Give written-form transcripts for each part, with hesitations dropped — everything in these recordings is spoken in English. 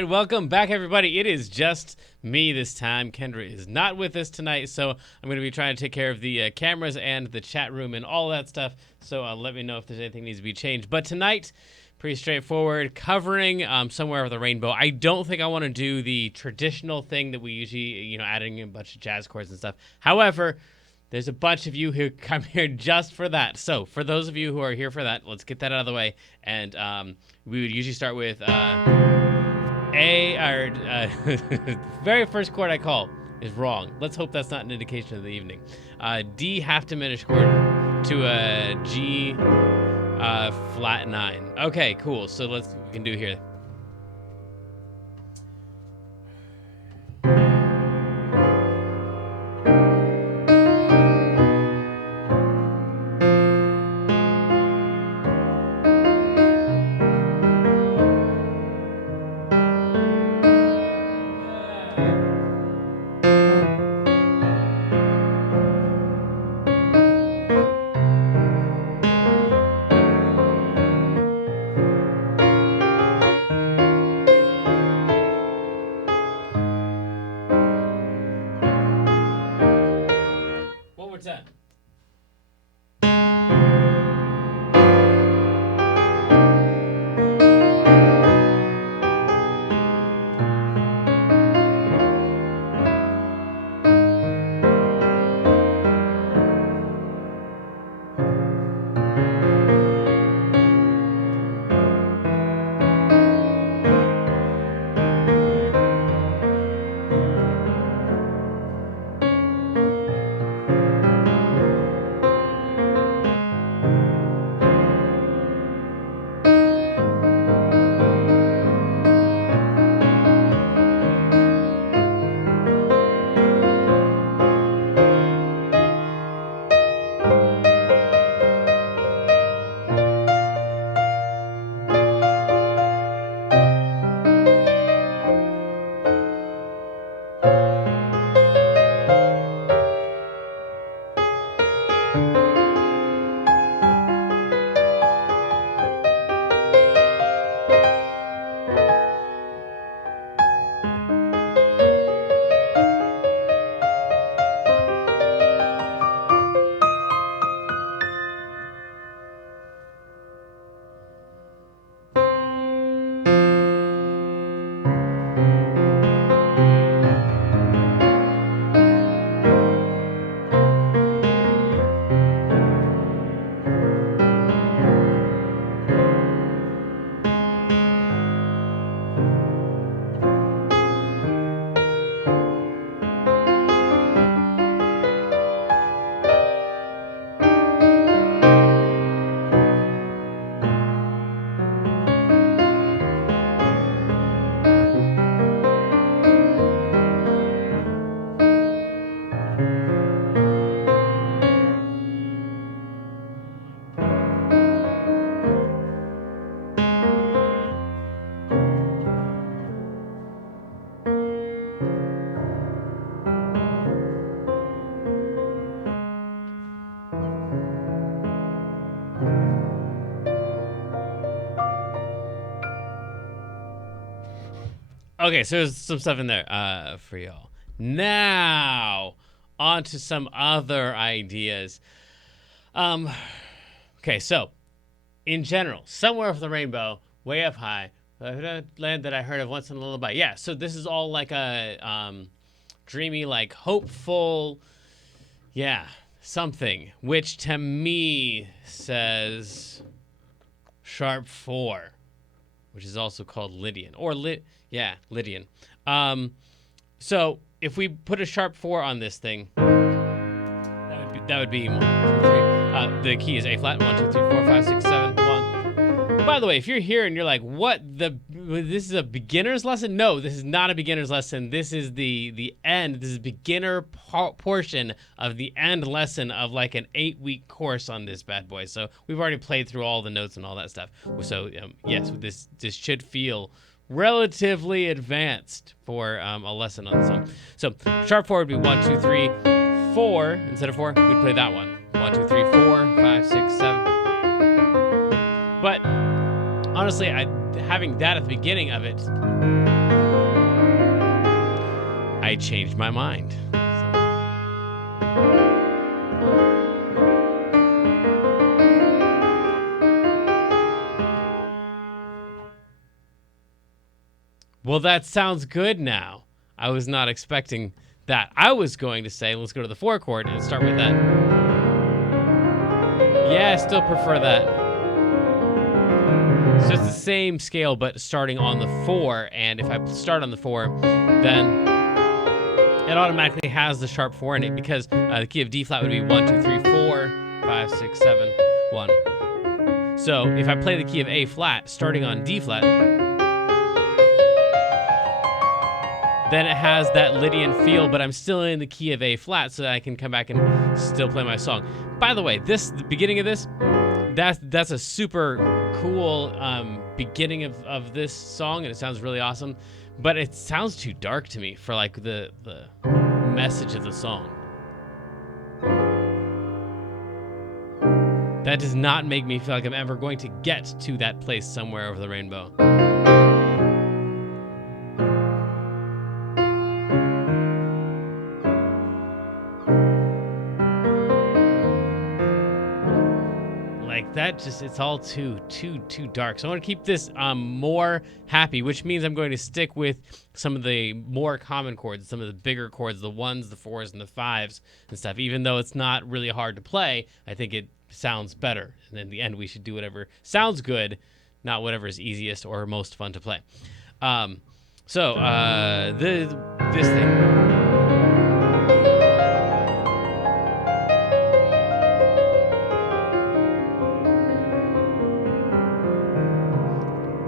right, welcome back, everybody. It is just me this time. Kendra is not with us tonight, so I'm going to be trying to take care of the cameras and the chat room and all that stuff. So let me know if there's anything that needs to be changed. But tonight, pretty straightforward, covering Somewhere Over the Rainbow. I don't think I want to do the traditional thing that we usually, adding in a bunch of jazz chords and stuff. However, there's a bunch of you who come here just for that. So for those of you who are here for that, let's get that out of the way. And we would usually start with very first chord I call is wrong. Let's hope that's not an indication of the evening. D half diminished chord to a G flat 9. Okay, cool. So we can do here. One more time. Okay, so there's some stuff in there for y'all. Now, on to some other ideas. Okay, so, in general, Somewhere Over the Rainbow, Way Up High, land that I heard of once in a lullaby. Yeah, so this is all like a dreamy, like hopeful, something, which to me says sharp 4, which is also called Lydian, or Lydian. So if we put a sharp 4 on this thing, that would be 1, 2, 3. The key is A flat. 1, 2, 3, 4, 5, 6, 7, 1. By the way, if you're here and you're like, "What? This is a beginner's lesson?" No, this is not a beginner's lesson. This is the end. This is beginner portion of the end lesson of like an 8-week course on this bad boy. So we've already played through all the notes and all that stuff. So yes, this should feel relatively advanced for a lesson on the song. So sharp 4 would be 1, 2, 3, 4. Instead of 4, we'd play that one. 1, 2, 3, 4, 5, 6, 7. But honestly, having that at the beginning of it I changed my mind. Well, that sounds good now. I was not expecting that. I was going to say, let's go to the 4 chord and start with that. Yeah, I still prefer that. So it's the same scale, but starting on the 4. And if I start on the 4, then it automatically has the sharp 4 in it, because the key of D flat would be 1, 2, 3, 4, 5, 6, 7, 1. So if I play the key of A flat, starting on D flat, then it has that Lydian feel, but I'm still in the key of A flat, so that I can come back and still play my song. By the way, the beginning of this, that's a super cool beginning of this song, and it sounds really awesome. But it sounds too dark to me for like the message of the song. That does not make me feel like I'm ever going to get to that place somewhere over the rainbow. That just, it's all too dark. So I want to keep this more happy, which means I'm going to stick with some of the more common chords, some of the bigger chords, the 1s, the 4s, and the 5s and stuff. Even though it's not really hard to play, I think it sounds better. And in the end, we should do whatever sounds good, not whatever is easiest or most fun to play. This thing.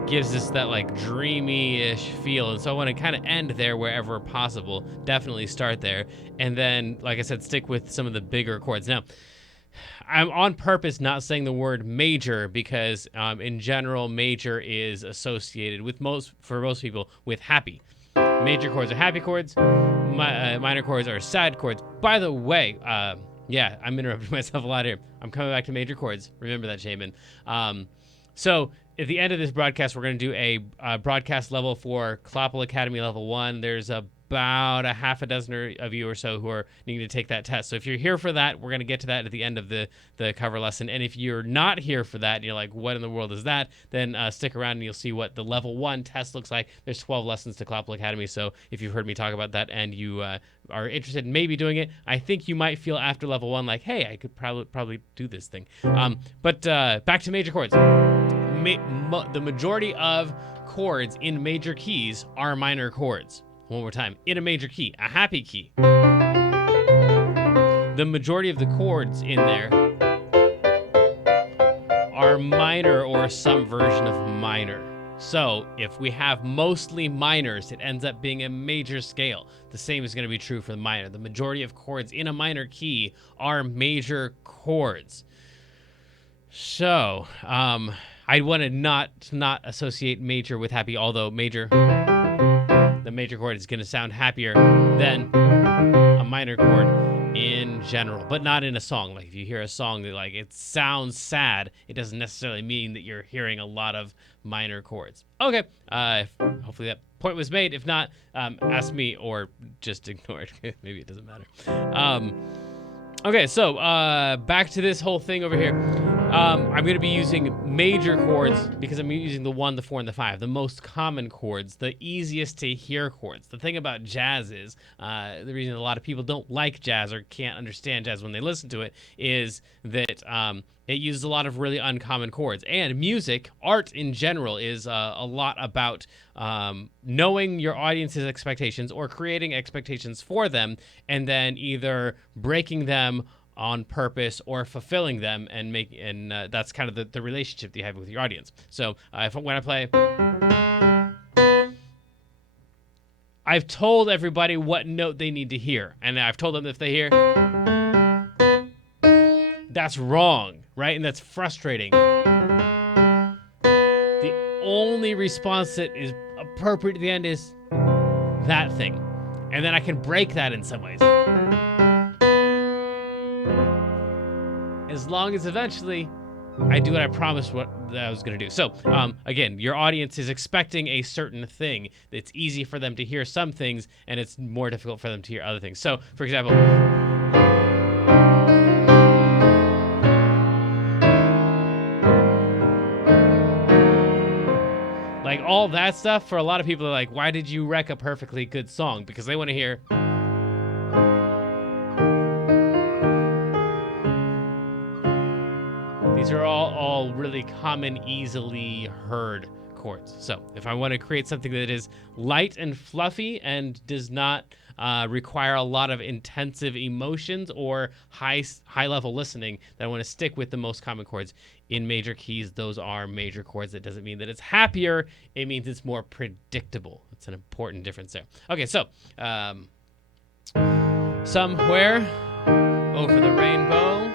Gives us that like dreamy-ish feel, and so I want to kind of end there wherever possible. Definitely start there, and then, like I said, stick with some of the bigger chords. Now, I'm on purpose not saying the word major, because in general, major is associated with for most people with happy. Major chords are happy chords. Minor chords are sad chords. By the way, yeah, I'm interrupting myself a lot here. I'm coming back to major chords. Remember that, Shaman. So at the end of this broadcast, we're going to do a broadcast level for Clopple Academy Level 1. There's about a half a dozen of you or so who are needing to take that test. So if you're here for that, we're going to get to that at the end of the cover lesson. And if you're not here for that, and you're like, what in the world is that? Then stick around and you'll see what the Level 1 test looks like. There's 12 lessons to Clopple Academy. So if you've heard me talk about that and you are interested in maybe doing it, I think you might feel after Level 1 like, hey, I could probably do this thing. But back to major chords. The majority of chords in major keys are minor chords. One more time. In a major key, a happy key. The majority of the chords in there are minor or some version of minor. So if we have mostly minors, it ends up being a major scale. The same is going to be true for the minor. The majority of chords in a minor key are major chords. So, I want to not associate major with happy, although the major chord is going to sound happier than a minor chord in general, but not in a song. Like if you hear a song that like it sounds sad, it doesn't necessarily mean that you're hearing a lot of minor chords. Okay, hopefully that point was made. If not, ask me or just ignore it. Maybe it doesn't matter. Okay, so back to this whole thing over here. I'm going to be using major chords because I'm using the 1, the 4, and the 5, the most common chords, the easiest to hear chords. The thing about jazz is, the reason a lot of people don't like jazz or can't understand jazz when they listen to it is that it uses a lot of really uncommon chords. And music, art in general, is a lot about knowing your audience's expectations or creating expectations for them, and then either breaking them on purpose or fulfilling them, and that's kind of the relationship that you have with your audience. So when I play, I've told everybody what note they need to hear, and I've told them if they hear, that's wrong, right? And that's frustrating. The only response that is appropriate at the end is that thing, and then I can break that in some ways. As long as eventually I do what I promised that I was going to do. So, again, your audience is expecting a certain thing. It's easy for them to hear some things, and it's more difficult for them to hear other things. So, for example, like all that stuff, for a lot of people, are like, why did you wreck a perfectly good song? Because they want to hear. These are all really common, easily heard chords. So if I want to create something that is light and fluffy and does not require a lot of intensive emotions or high level listening, then I want to stick with the most common chords in major keys. Those are major chords. That doesn't mean that it's happier. It means it's more predictable. It's an important difference there. Okay, so somewhere over the rainbow,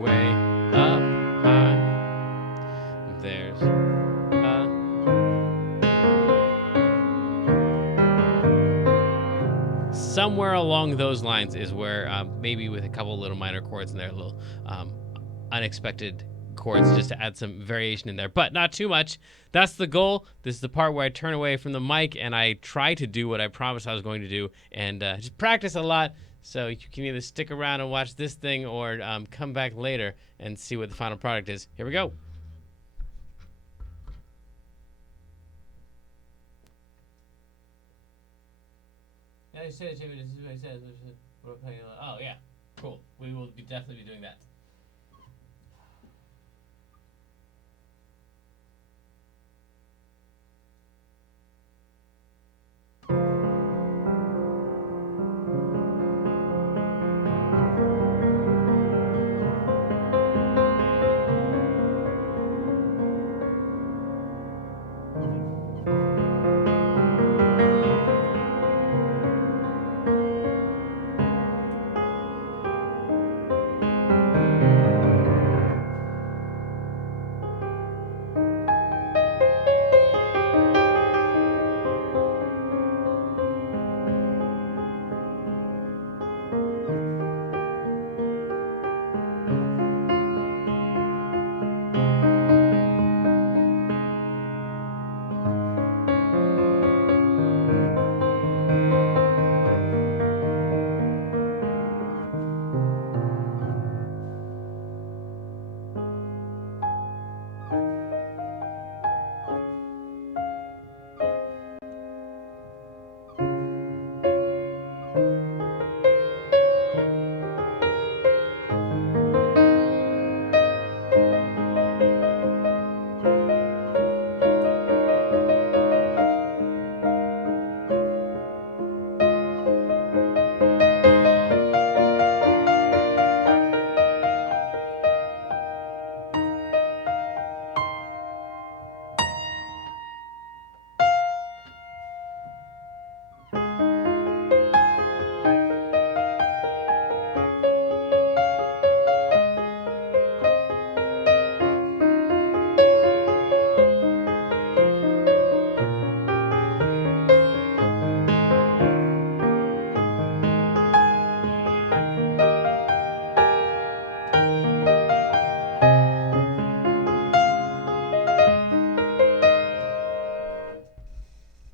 way up high, there's somewhere along those lines is where maybe with a couple little minor chords in there, little unexpected chords, just to add some variation in there, but not too much. That's the goal. This is the part where I turn away from the mic and I try to do what I promised I was going to do, and just practice a lot. So you can either stick around and watch this thing or come back later and see what the final product is. Here we go. Yeah, you said, Jimmy, this is what he says. Oh, yeah. Cool. We will definitely be doing that.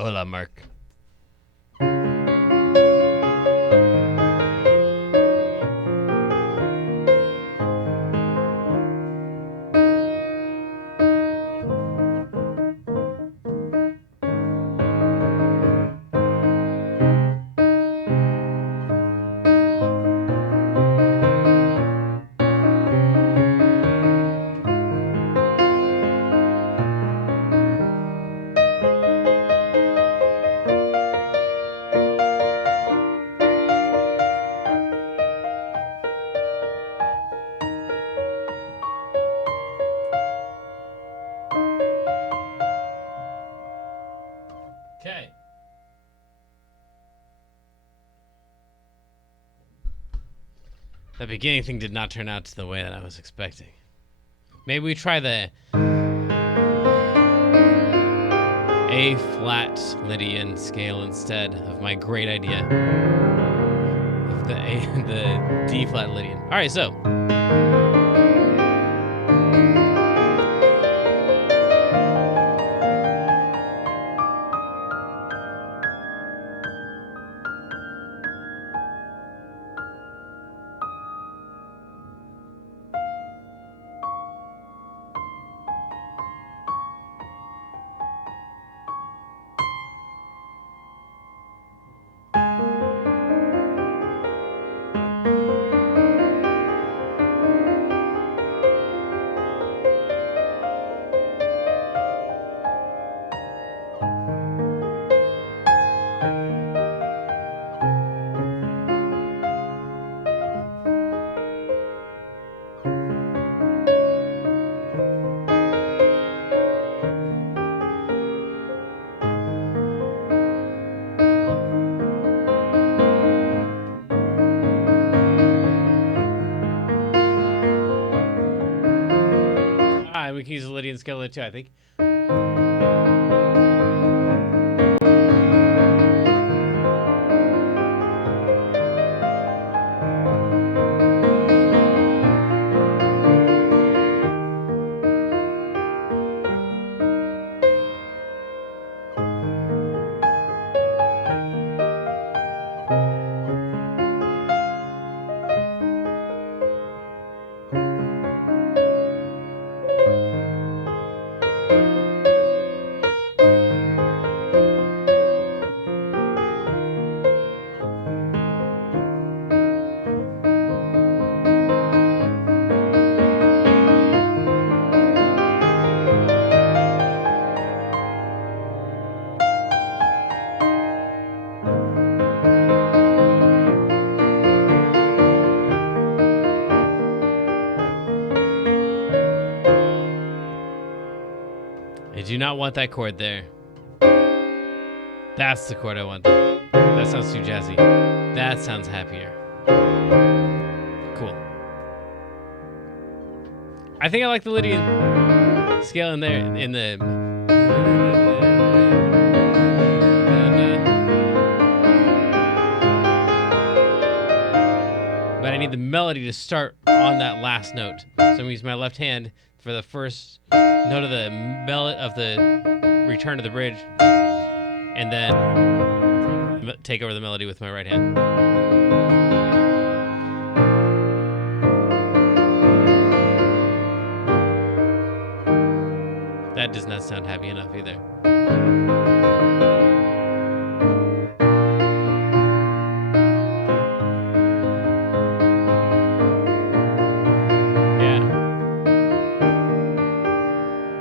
Hola, Mark. Okay. The beginning thing did not turn out the way that I was expecting. Maybe we try the A flat Lydian scale instead of my great idea of the D flat Lydian. All right, so we can use the Lydian scale too, I think. I do not want that chord there. That's the chord I want. That sounds too jazzy. That sounds happier. Cool. I think I like the Lydian scale in there, in the... But I need the melody to start on that last note. So I'm gonna use my left hand for the first note of the return to the bridge, and then take over the melody with my right hand. That does not sound happy enough either. Yeah.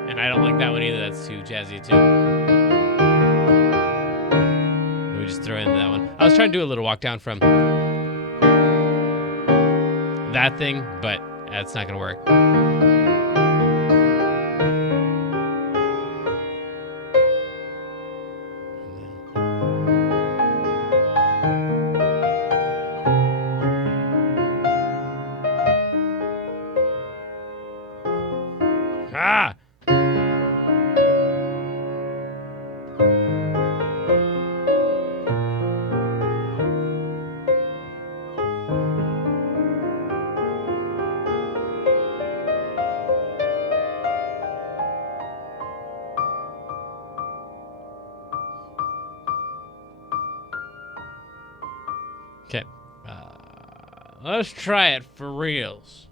And I don't like that one either. That's too jazzy too. Let me just throw in that one. I was trying to do a little walk down from that thing, but that's not gonna work. Ah! Okay. Let's try it for reals.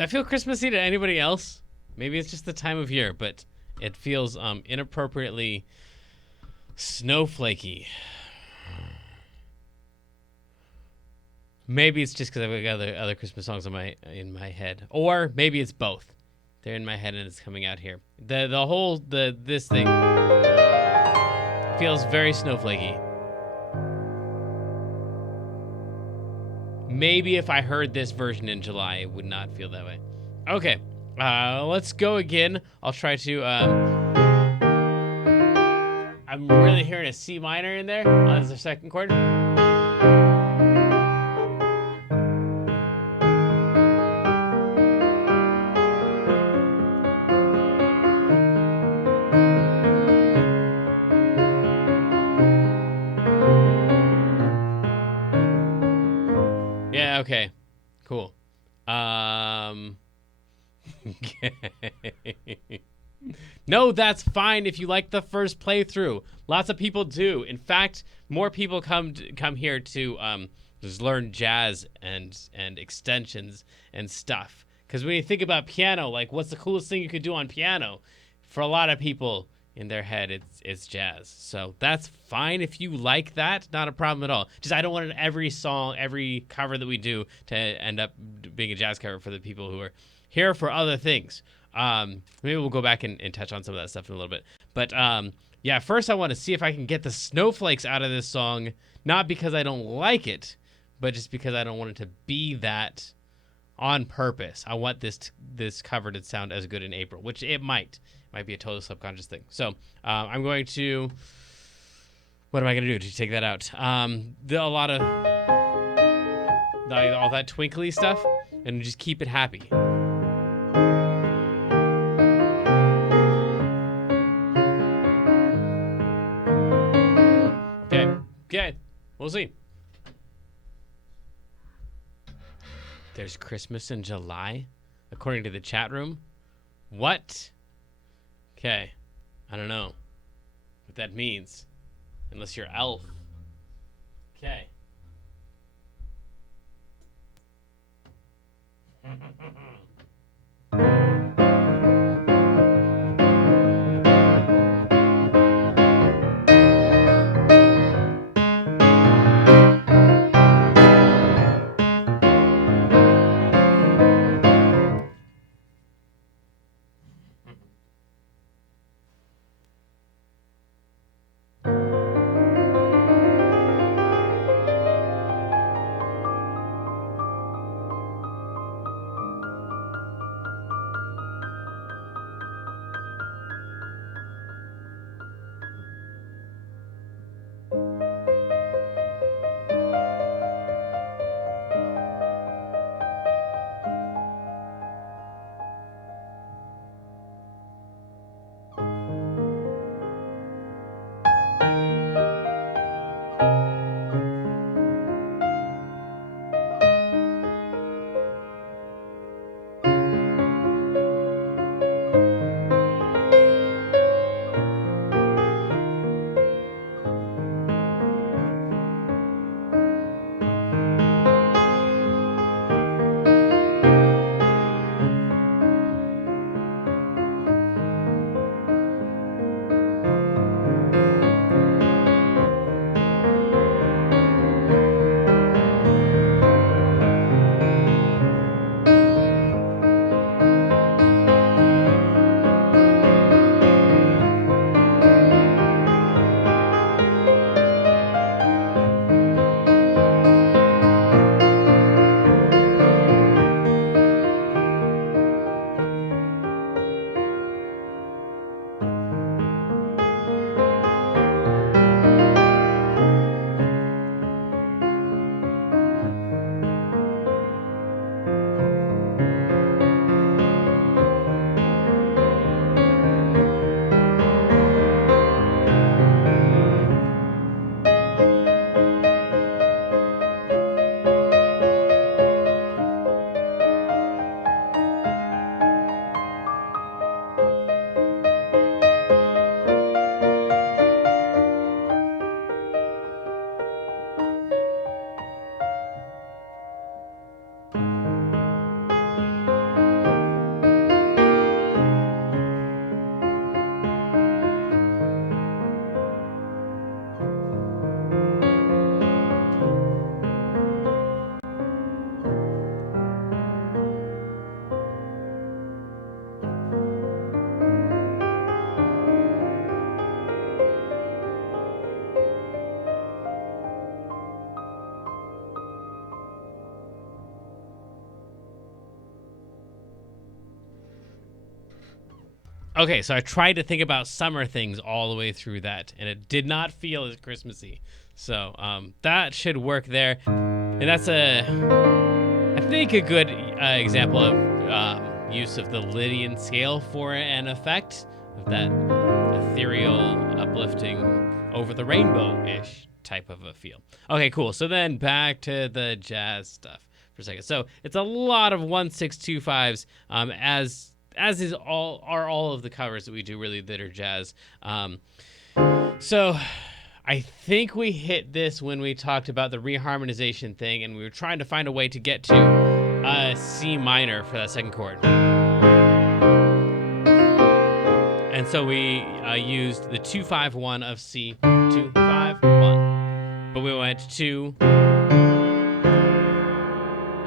that feel Christmassy to anybody else? Maybe it's just the time of year, but it feels inappropriately snowflakey. Maybe it's just because I've got other Christmas songs in my head, or maybe it's both. They're in my head and it's coming out here. This thing feels very snowflakey. Maybe if I heard this version in July, it would not feel that way. Okay, let's go again. I'll try to. I'm really hearing a C minor in there as the second chord. Yeah, okay. Cool. Okay. No, that's fine if you like the first playthrough. Lots of people do. In fact, more people come here to just learn jazz and extensions and stuff. Because when you think about piano, like what's the coolest thing you could do on piano? For a lot of people in their head, it's jazz. So that's fine if you like that. Not a problem at all. Just I don't want every song, every cover that we do to end up being a jazz cover for the people who are here for other things. Maybe we'll go back and touch on some of that stuff in a little bit. But yeah, first I want to see if I can get the snowflakes out of this song, not because I don't like it, but just because I don't want it to be that on purpose. I want this cover to sound as good in April, which it might. Might be a total subconscious thing. So I'm going to. What am I going to do to take that out? A lot of all that twinkly stuff, and just keep it happy. Okay, we'll see. There's Christmas in July, according to the chat room. What? Okay, I don't know what that means, unless you're elf. Okay. Okay, so I tried to think about summer things all the way through that, and it did not feel as Christmassy. So that should work there, and that's I think a good example of use of the Lydian scale for an effect of that ethereal, uplifting, over the rainbow-ish type of a feel. Okay, cool. So then back to the jazz stuff for a second. So it's a lot of 1-6-2-5s, as is all of the covers that we do really that are jazz. So I think we hit this when we talked about the reharmonization thing, and we were trying to find a way to get to C minor for that second chord. And so we used the 2-5-1 of C, 2-5-1. But we went to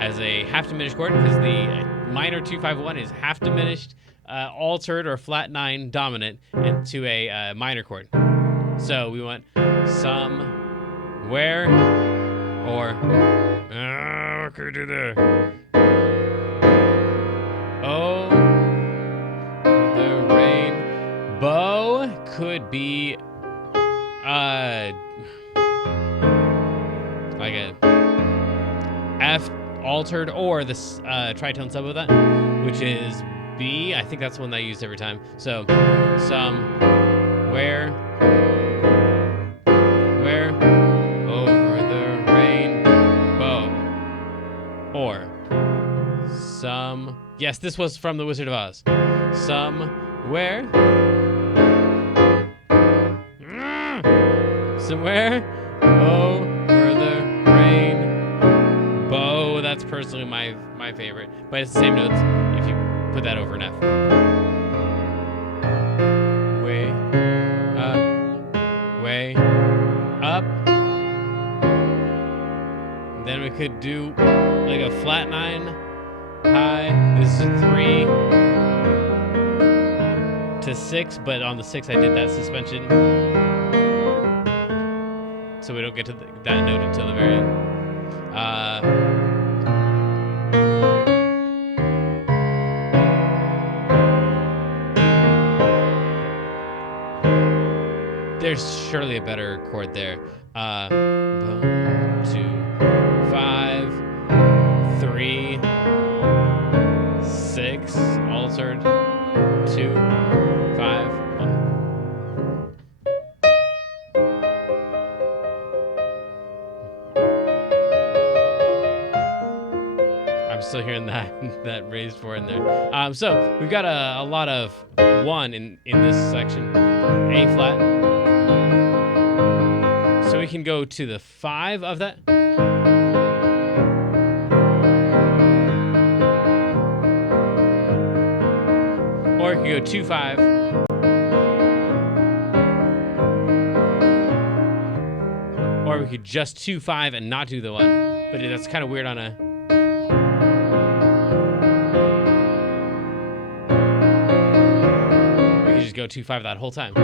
as a half diminished chord because the minor 2-5-1 is half diminished, altered or flat 9 dominant, and to a minor chord. So we went somewhere or what could we do there? Oh, the rain. Bow could be like a F altered or the tritone sub of that, which is B. I think that's the one that I use every time. So somewhere where over the rainbow or some. Yes, this was from The Wizard of Oz. Somewhere over the rainbow. That's personally my favorite, but it's the same notes if you put that over an F. Way up. Then we could do like a flat 9 high. This is a 3 to 6, but on the 6 I did that suspension, so we don't get to that note until the very end. There's surely a better chord there. 2, 5, 3, 6, altered, 2, 5, 1. I'm still hearing that raised 4 in there. So we've got a lot of 1 in this section. A flat. So we can go to the 5 of that. Or we could go 2-5. Or we could just 2-5 and not do the 1. But that's kind of weird on a. We could just go 2-5 that whole time.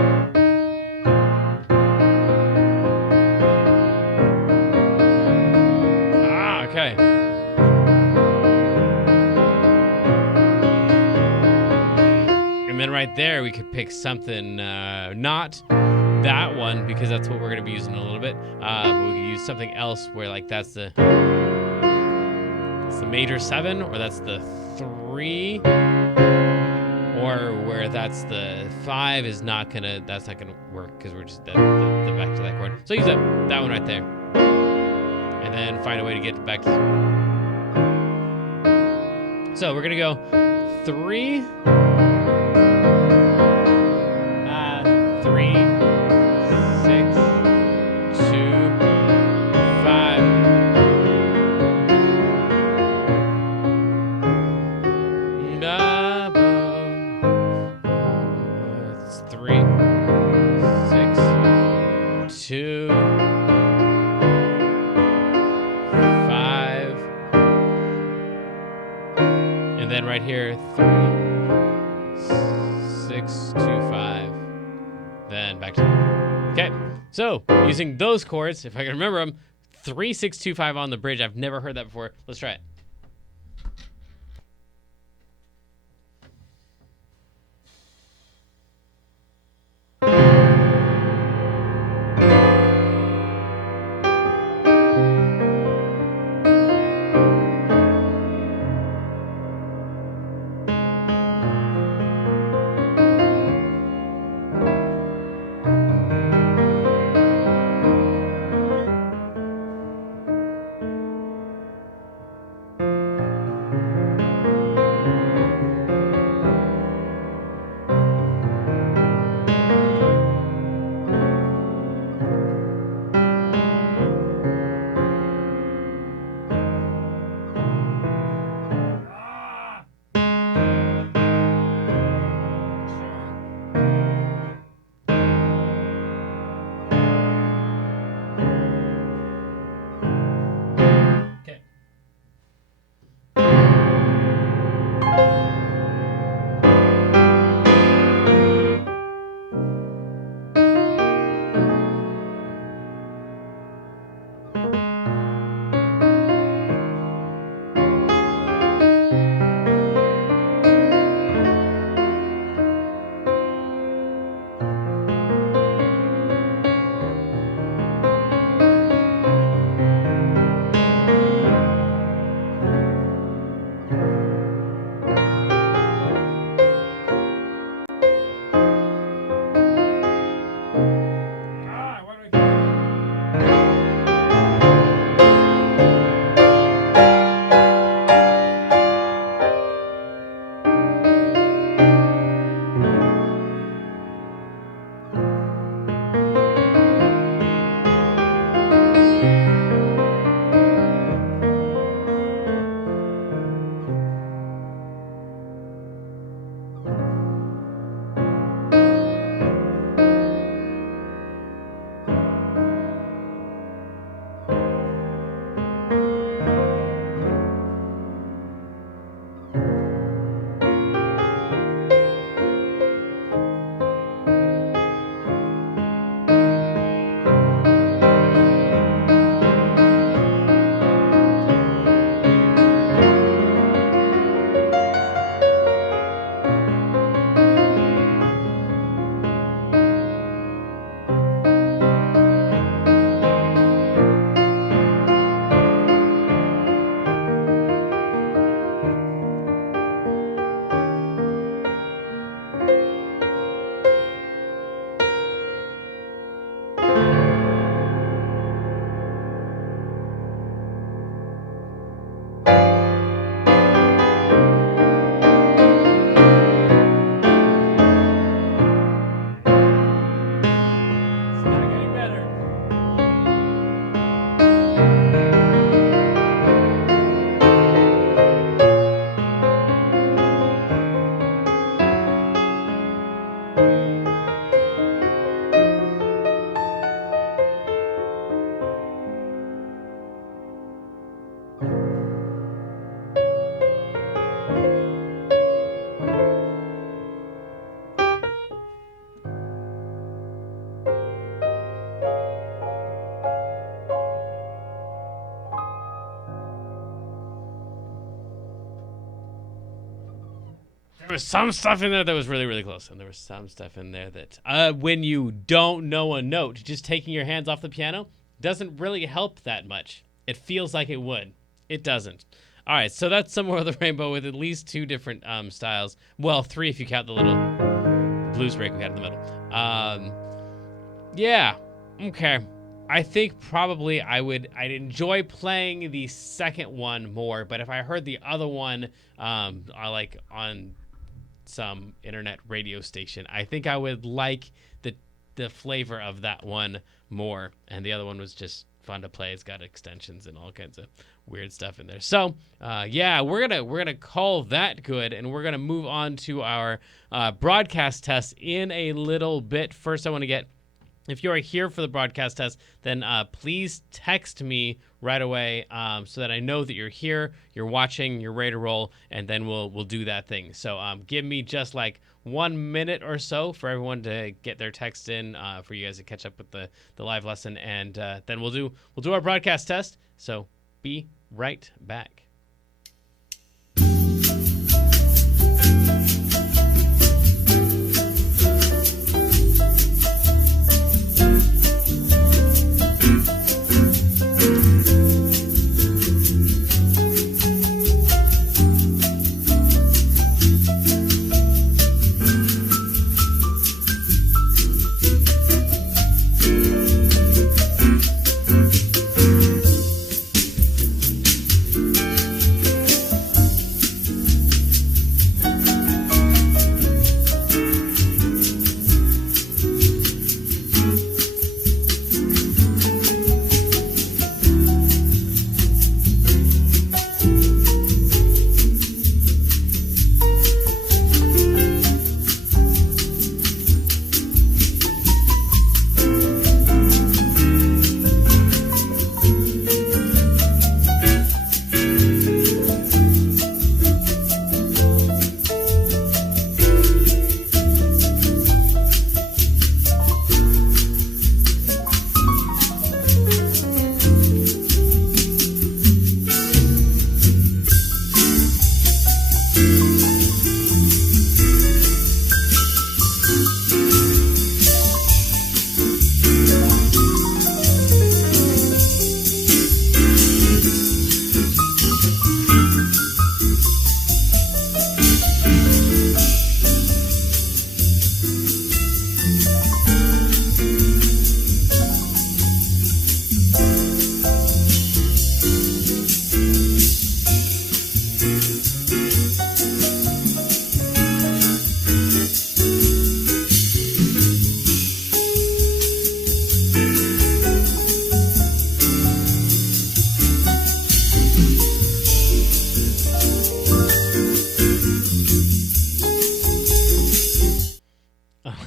Okay. And then right there, we could pick something, not that one, because that's what we're going to be using in a little bit. But we could use something else where, like, that's the major 7, or that's the 3, or where that's the 5 is not going to, that's not going to work because we're just the back to that chord. So use that one right there. And then find a way to get back to. So we're gonna go 3, 3, 6, 2, 5. It's 3, 6, 2. 5, and then right here 3, 6, 2, 5, then back to. Okay, so using those chords, if I can remember them, 3, 6, 2, 5 on the bridge. I've never heard that before. Let's try it. was some stuff in there that was really, really close. And there was some stuff in there that when you don't know a note, just taking your hands off the piano doesn't really help that much. It feels like it would. It doesn't. All right, so that's Somewhere Over the Rainbow with at least 2 different styles. Well, 3 if you count the little blues break we had in the middle. Yeah, okay. I think probably I'd enjoy playing the second one more, but if I heard the other one like on some internet radio station, I think I would like the flavor of that one more, and the other one was just fun to play. It's got extensions and all kinds of weird stuff in there. So yeah, we're gonna call that good, and we're gonna move on to our broadcast test in a little bit. First, I want to get, if you are here for the broadcast test, then please text me right away so that I know that you're here, you're watching, you're ready to roll, and then we'll do that thing. So give me just like 1 minute or so for everyone to get their text in for you guys to catch up with the live lesson, and then we'll do our broadcast test. So be right back.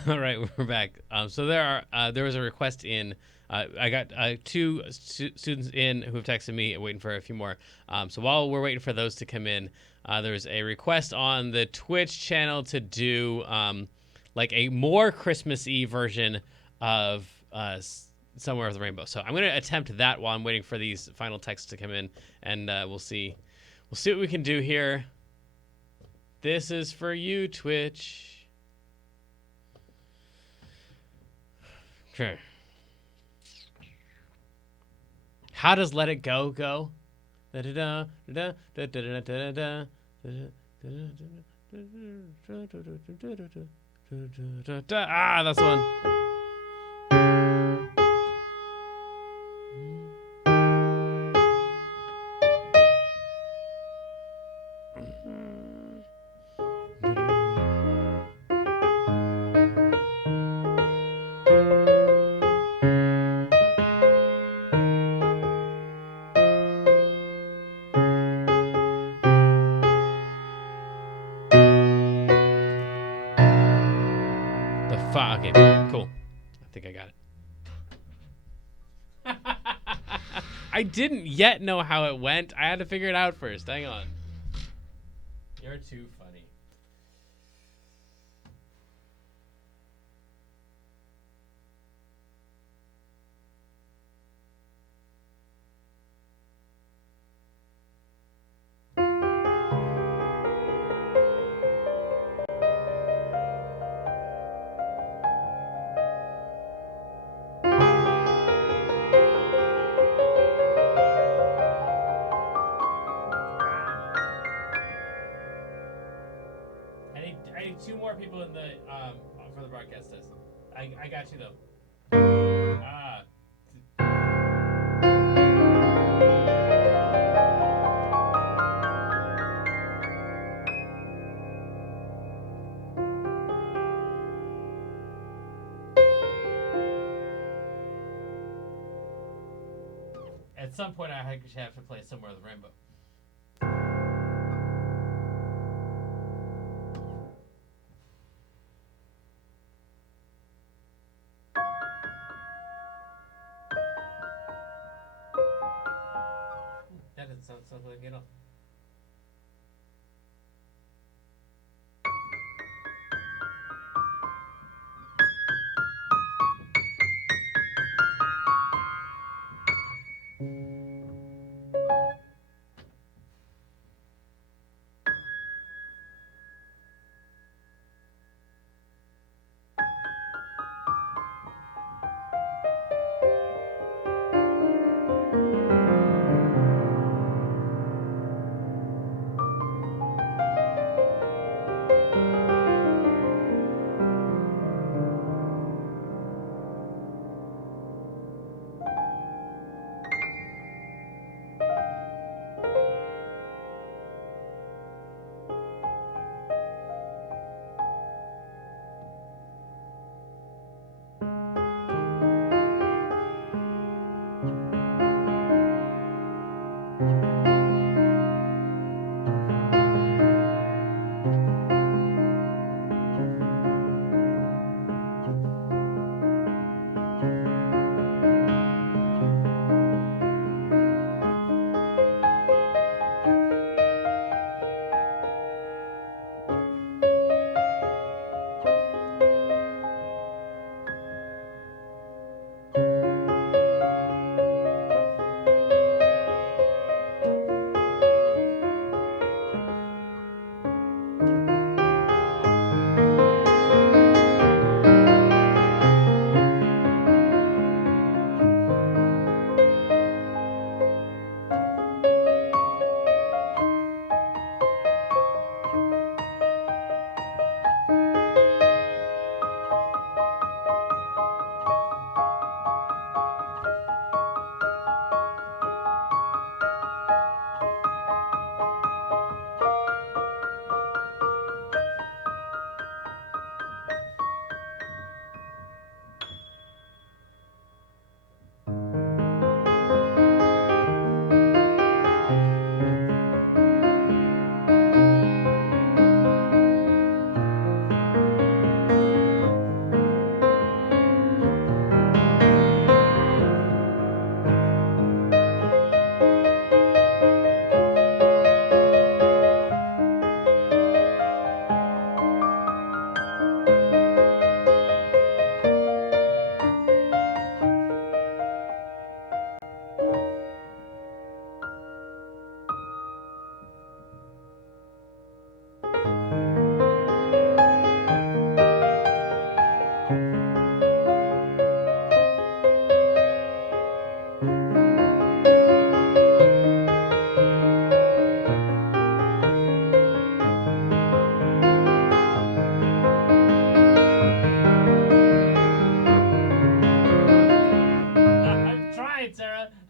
All right, we're back. So there was a request in. I got 2 students in who have texted me, waiting for a few more. So while we're waiting for those to come in, there's a request on the Twitch channel to do like a more Christmassy version of Somewhere Over the Rainbow. So I'm going to attempt that while I'm waiting for these final texts to come in, and we'll see what we can do here. This is for you, Twitch. Sure. How does Let It Go go? Ah, that's the one. Okay, cool. I think I got it. I didn't yet know how it went. I had to figure it out first. Hang on. You're too funny. more people in the for the broadcast test. I got you though. At some point, I have to play Somewhere in the Rainbow. That doesn't sound so good at all.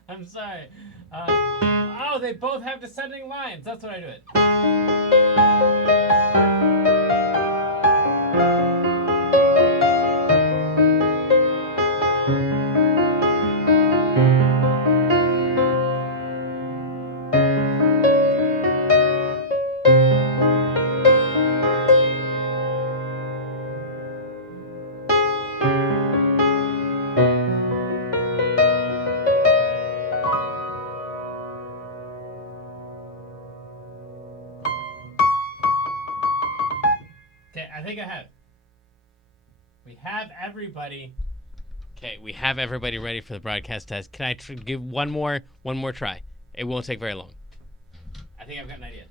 I'm sorry. Oh, they both have descending lines. That's what I do it. Okay, I think I have. We have everybody. Okay, we have everybody ready for the broadcast test. Can I give one more try? It won't take very long. I think I've got an idea.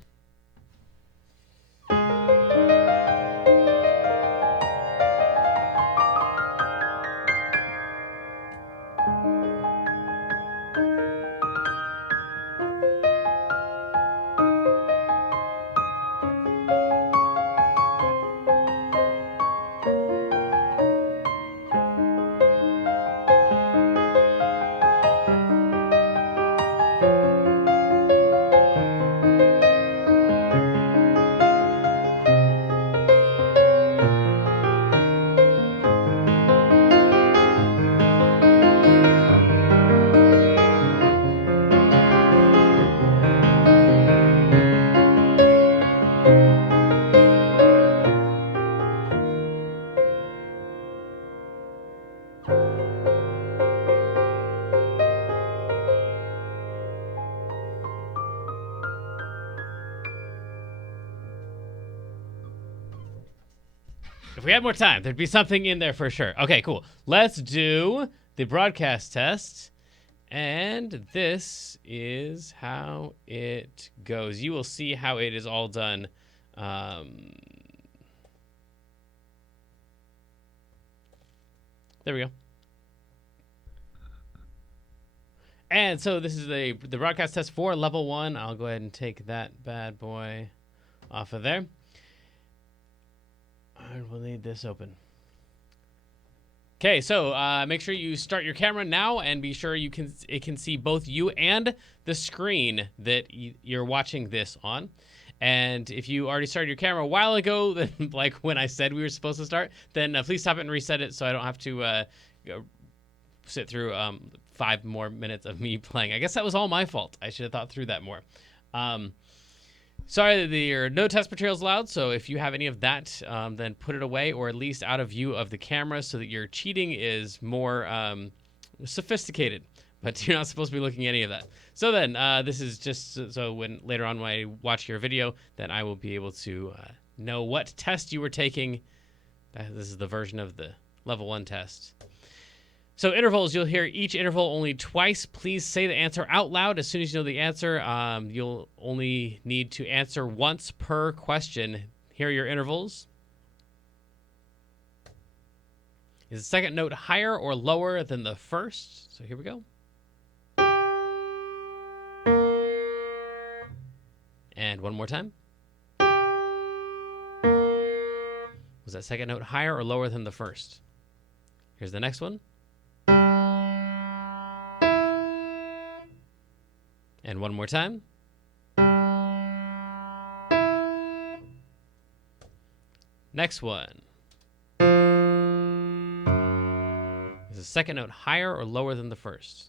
If we had more time, there'd be something in there for sure. Okay, cool. Let's do the broadcast test. And this is how it goes. You will see how it is all done. There we go. And so this is the broadcast test for level 1. I'll go ahead and take that bad boy off of there. And we'll leave this open. Okay, so make sure you start your camera now and be sure it can see both you and the screen that you're watching this on. And if you already started your camera a while ago, then like when I said we were supposed to start, then please stop it and reset it so I don't have to sit through 5 more minutes of me playing. I guess that was all my fault. I should have thought through that more. Sorry that there are no test materials allowed, so if you have any of that, then put it away or at least out of view of the camera so that your cheating is more sophisticated. But you're not supposed to be looking at any of that. So then, this is just so when later on when I watch your video, then I will be able to know what test you were taking. This is the version of the level 1 test. So intervals, you'll hear each interval only twice. Please say the answer out loud as soon as you know the answer. You'll only need to answer once per question. Here are your intervals. Is the second note higher or lower than the first? So here we go. And one more time. Was that second note higher or lower than the first? Here's the next one. And one more time. Next one. Is the second note higher or lower than the first?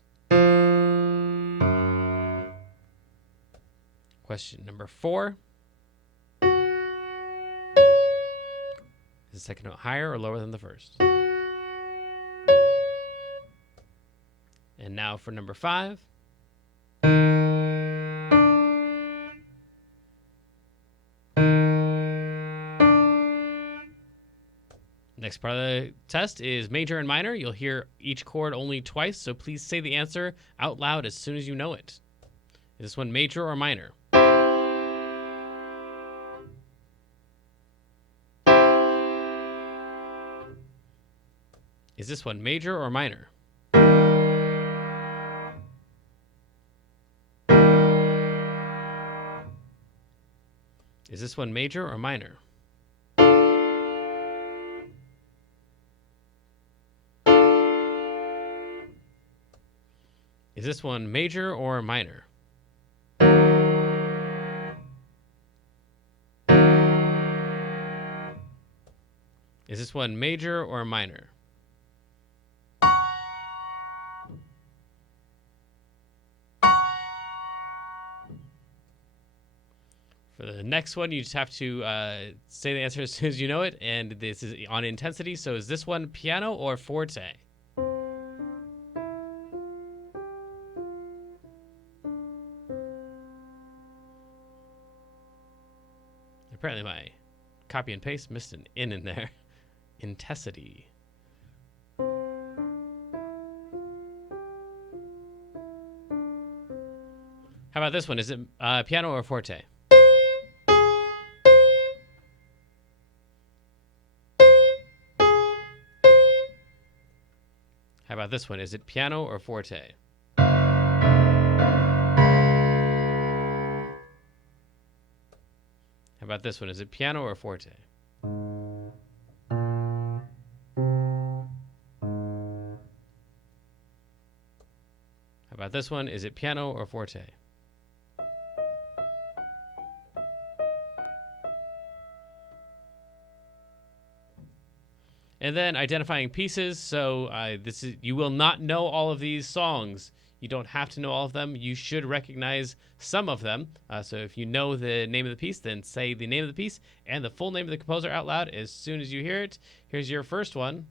Question number 4. Is the second note higher or lower than the first? And now for number 5. Next part of the test is major and minor. You'll hear each chord only twice, so please say the answer out loud as soon as you know it. Is this one major or minor? Is this one major or minor? Is this one major or minor? Is this one major or minor? Is this one major or minor? For the next one, you just have to say the answer as soon as you know it, and this is on intensity. So is this one piano or forte? Apparently my copy and paste missed an in there. Intensity. How about this one? Is it piano or forte? How about this one? Is it piano or forte? How about this one? Is it piano or forte? How about this one? Is it piano or forte? And then identifying pieces. So you will not know all of these songs. You don't have to know all of them. You should recognize some of them. So if you know the name of the piece, then say the name of the piece and the full name of the composer out loud as soon as you hear it. Here's your first one.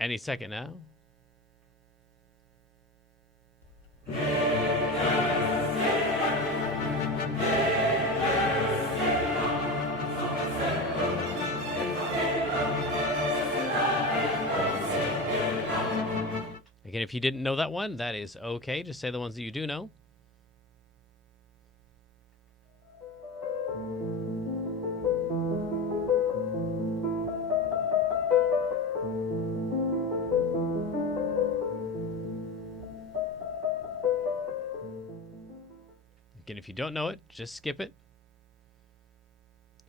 Any second now. if you didn't know that one, that is okay. Just say the ones that you do know. Again, if you don't know it, just skip it.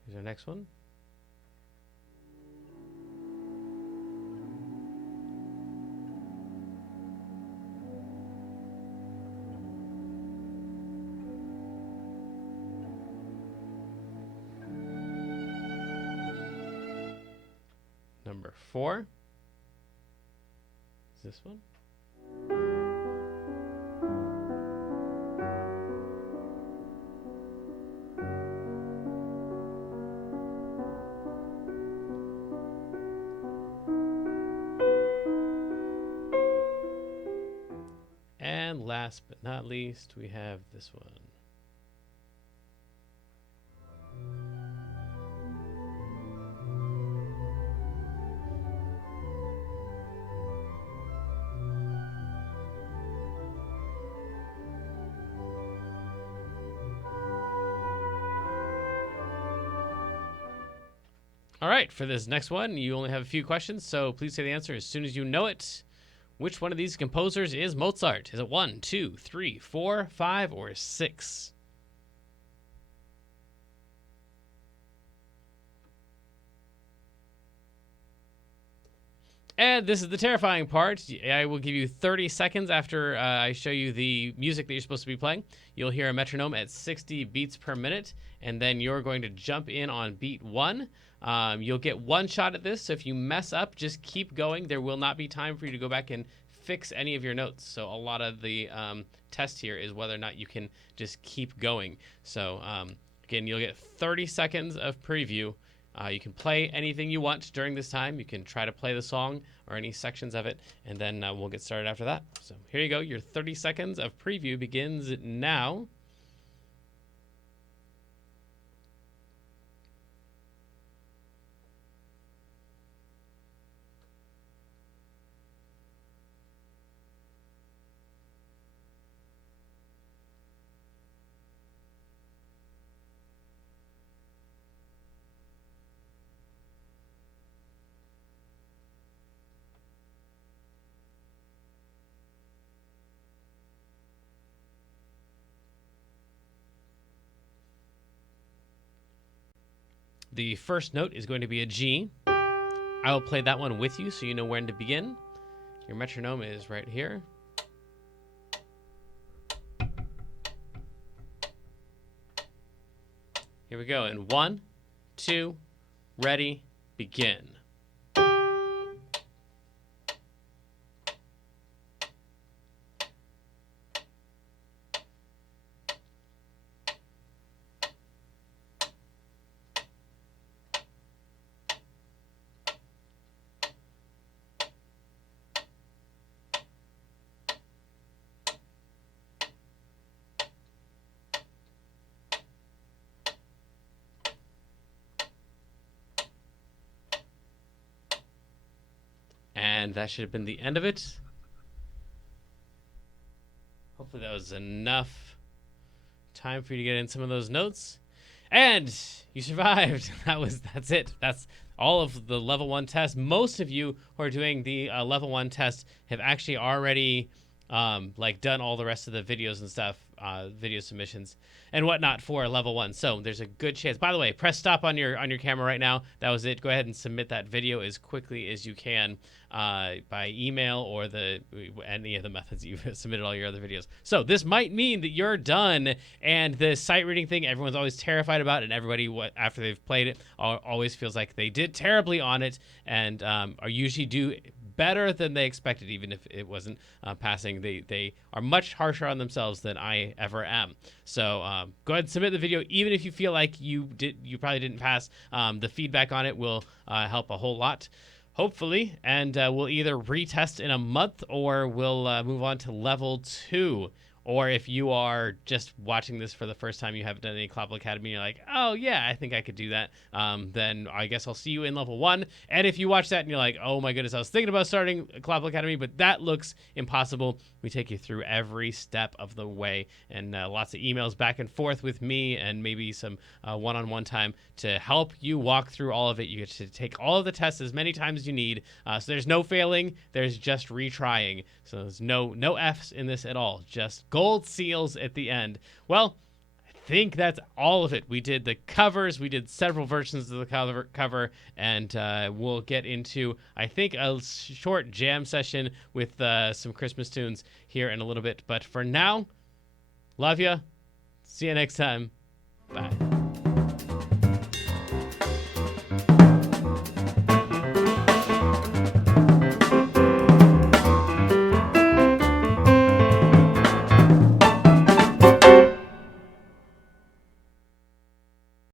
Here's our next one. Number 4 is this one. And last but not least, we have this one. All right, for this next one, you only have a few questions, so please say the answer as soon as you know it. Which one of these composers is Mozart? Is it 1, 2, 3, 4, 5, or 6? And this is the terrifying part. I will give you 30 seconds after I show you the music that you're supposed to be playing. You'll hear a metronome at 60 beats per minute, and then you're going to jump in on beat 1. You'll get one shot at this, so if you mess up, just keep going. There will not be time for you to go back and fix any of your notes. So a lot of the test here is whether or not you can just keep going. So again, you'll get 30 seconds of preview. You can play anything you want during this time. You can try to play the song or any sections of it, and then we'll get started after that. So here you go. Your 30 seconds of preview begins now. The first note is going to be a G. I will play that one with you so you know when to begin. Your metronome is right here. Here we go. In 1, 2, ready, begin. And that should have been the end of it. Hopefully that was enough time for you to get in some of those notes. And you survived. That's it. That's all of the level 1 test. Most of you who are doing the level 1 test have actually already done all the rest of the videos and stuff, video submissions and whatnot for level 1. So there's a good chance. By the way, press stop on your camera right now. That was it. Go ahead and submit that video as quickly as you can by email or any of the methods you've submitted all your other videos. So this might mean that you're done, and the sight reading thing everyone's always terrified about, and everybody after they've played it always feels like they did terribly on it, and are usually do better than they expected, even if it wasn't passing. They are much harsher on themselves than I ever am. So go ahead and submit the video, even if you feel like you probably didn't pass. The feedback on it will help a whole lot, hopefully, and we'll either retest in a month or we'll move on to level 2 Or if you are just watching this for the first time, you haven't done any Clapple Academy, you're like, oh yeah, I think I could do that. Then I guess I'll see you in level 1. And if you watch that and you're like, oh my goodness, I was thinking about starting Clapple Academy, but that looks impossible, we take you through every step of the way, and lots of emails back and forth with me, and maybe some one-on-one time to help you walk through all of it. You get to take all of the tests as many times as you need. So there's no failing, there's just retrying. So there's no F's in this at all, just gold seals at the end. Well, I think that's all of it. We did the covers, we did several versions of the cover, and we'll get into, I think, a short jam session with some Christmas tunes here in a little bit. But for now, love ya. See you next time.